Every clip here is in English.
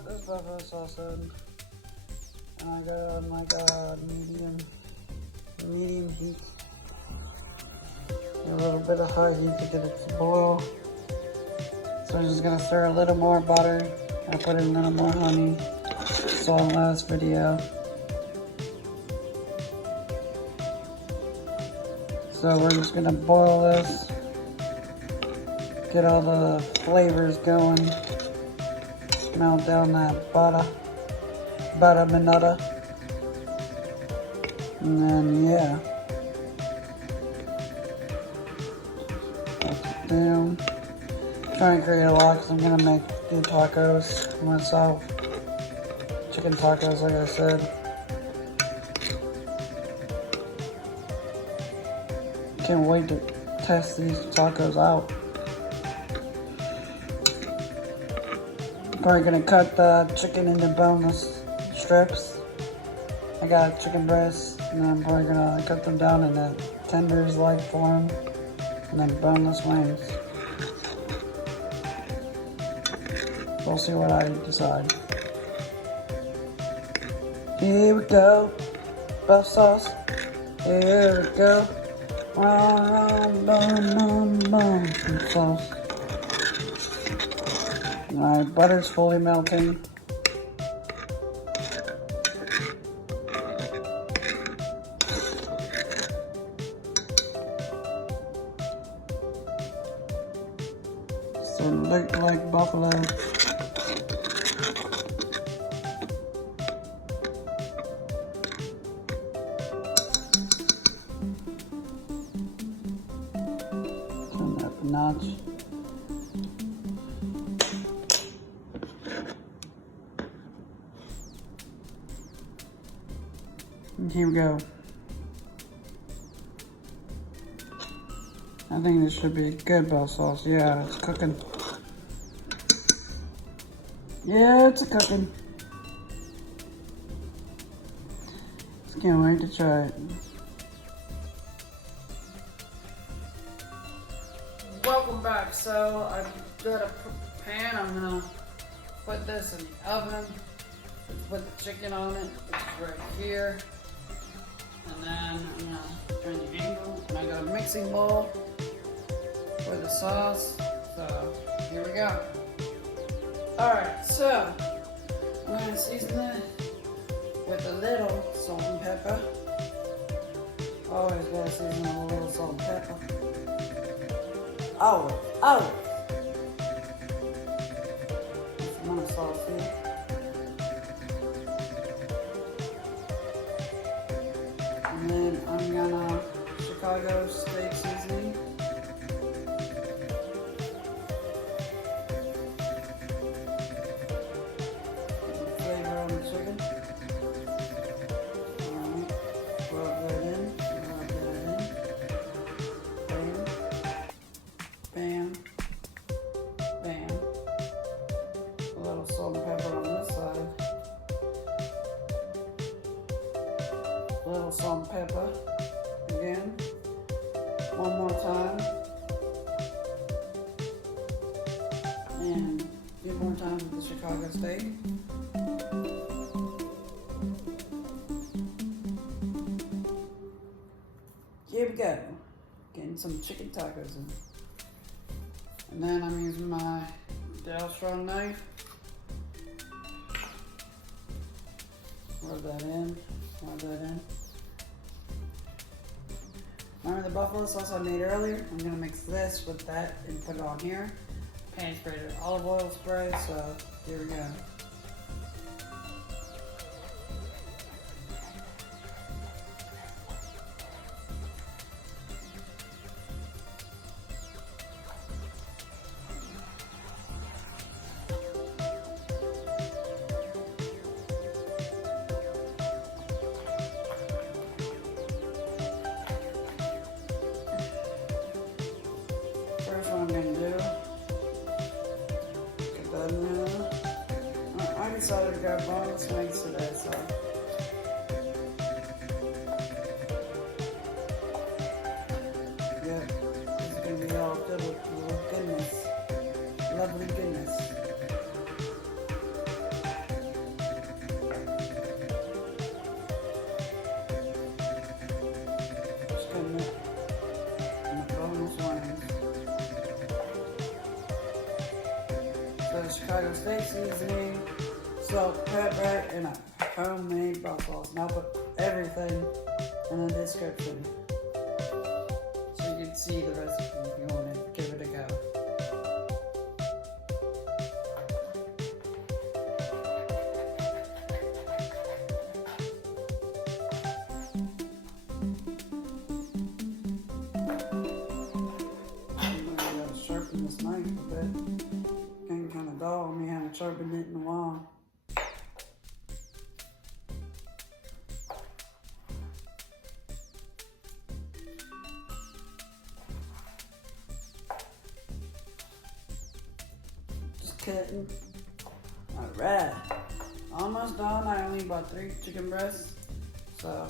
got this buffalo sauce in. And I got it on like a medium heat. A little bit of high heat to get it to boil. So I'm just gonna stir a little more butter. I put in a little more honey. Saw in the last video. So we're just gonna boil this. Get all the flavors going. Melt down that butter manutta. And then yeah. Melt it down. Try and create a lot because I'm gonna make the tacos myself. Chicken tacos, like I said. Can't wait to test these tacos out. Probably gonna cut the chicken into boneless strips. I got chicken breasts, and then I'm probably gonna cut them down into tenders like form, and then boneless wings. We'll see what I decide. Here we go, buff sauce. Here we go. Some sauce. Alright, butter's fully melting. So look like buffalo. Turn that up a notch. And here we go. I think this should be a good buff sauce. Yeah, it's cooking. Yeah, it's cooking. Just can't wait to try it. Welcome back. So I've got a pan. I'm gonna put this in the oven. Put the chicken on it. It's right here. And then I'm gonna turn the angle. And I got a mixing bowl for the sauce. So here we go. Alright, so I'm gonna season it with a little salt and pepper. Always gotta season it with a little salt and pepper. Always. Some more sauce here. And then I'm gonna Chicago steak seasoning. Flavor on the chicken. Alright, rub that in. Bam. Bam. A little salt and pepper on this side. A little salt and pepper again. One more time. And a few more times with the Chicago steak. Here we go. Getting some chicken tacos in. And then I'm using my Strong knife. Rub that in. Remember the buffalo sauce I made earlier? I'm gonna mix this with that and put it on here. Pan sprayed with olive oil spray, so here we go. First what I'm gonna do, get that in there. I decided to go boneless wings today, so. Yeah, this is gonna be all filled with goodness, lovely goodness. Chicago steak seasoning, salt, pepper, and a homemade broth sauce. And I'll put everything in the description so you can see the recipe if you want to give it a go. Sharpen this knife a bit. Getting kind of dull on me, I haven't sharpened it in a while. Just cutting. Alright. Almost done. I only bought 3 chicken breasts. So.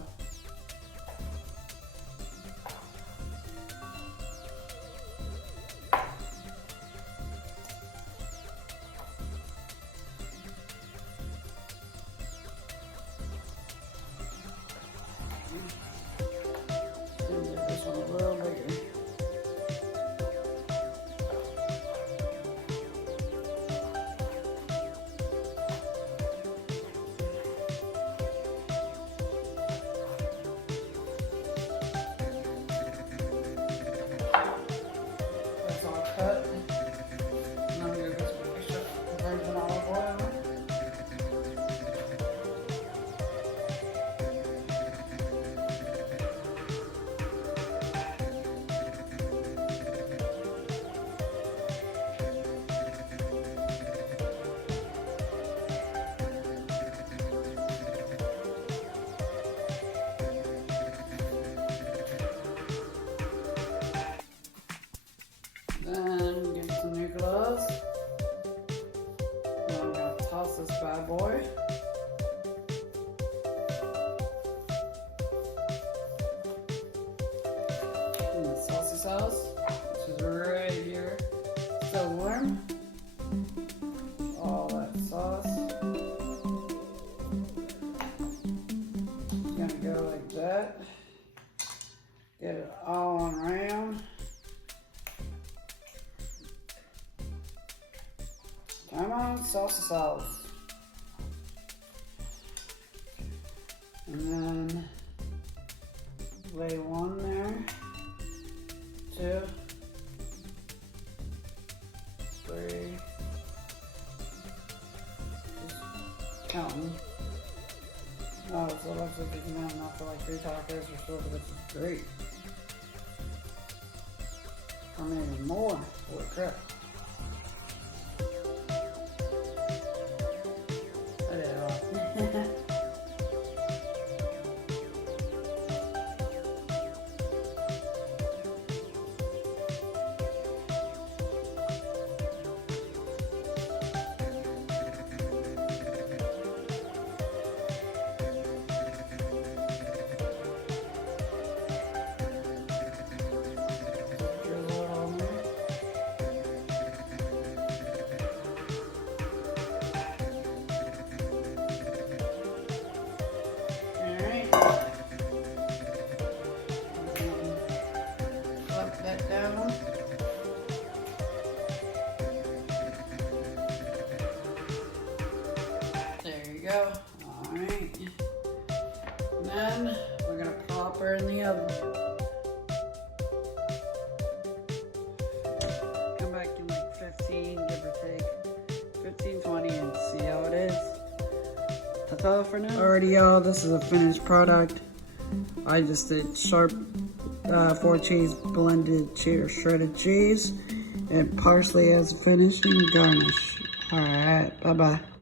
This one a little bigger. That's all cut. Now I'm gonna just finish up the virgin olive oil. Then get some new gloves. Then I'm gonna toss this bad boy. In the saucy sauce, which is right here. Still warm. All that sauce. Gonna go like that. Get it all around. Come on, salsa sauce. And then lay 1 there, 2, 3, just counting. Oh, so that's a big amount, not for like 3 tacos or so, but this is great. Or maybe more, holy crap. That down. There you go. Alright. Then we're gonna pop her in the oven. Come back in like 15, give or take. 15, 20 and see how it is. Ta-ta for now. Alrighty y'all, this is a finished product. I just did sharp 4 cheese blended cheddar shredded cheese and parsley as a finishing garnish. Alright, bye bye.